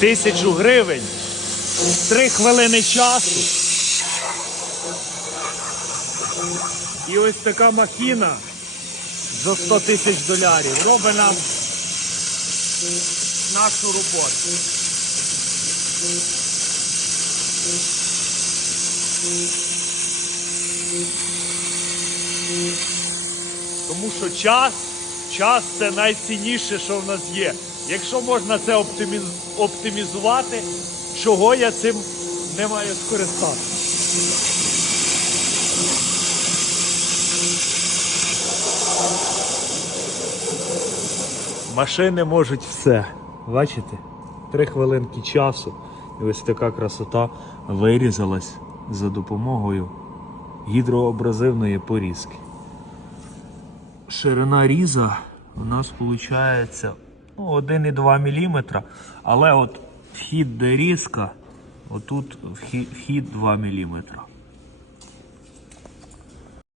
Тисячу гривень. Три хвилини часу. І ось така махіна за 100 тисяч долярів робить нам нашу роботу. Тому що час, час це найцінніше, що в нас є. Якщо можна це оптиміз- оптимізувати, чого я цим не маю скористатися? Машини можуть все. Бачите? Три хвилинки часу. І ось така красота вирізалась за допомогою гідрообразивної порізки. Ширина різа у нас виходить ну, 1,2 мм, але от вхід де різка, отут вхід, вхід 2 мм.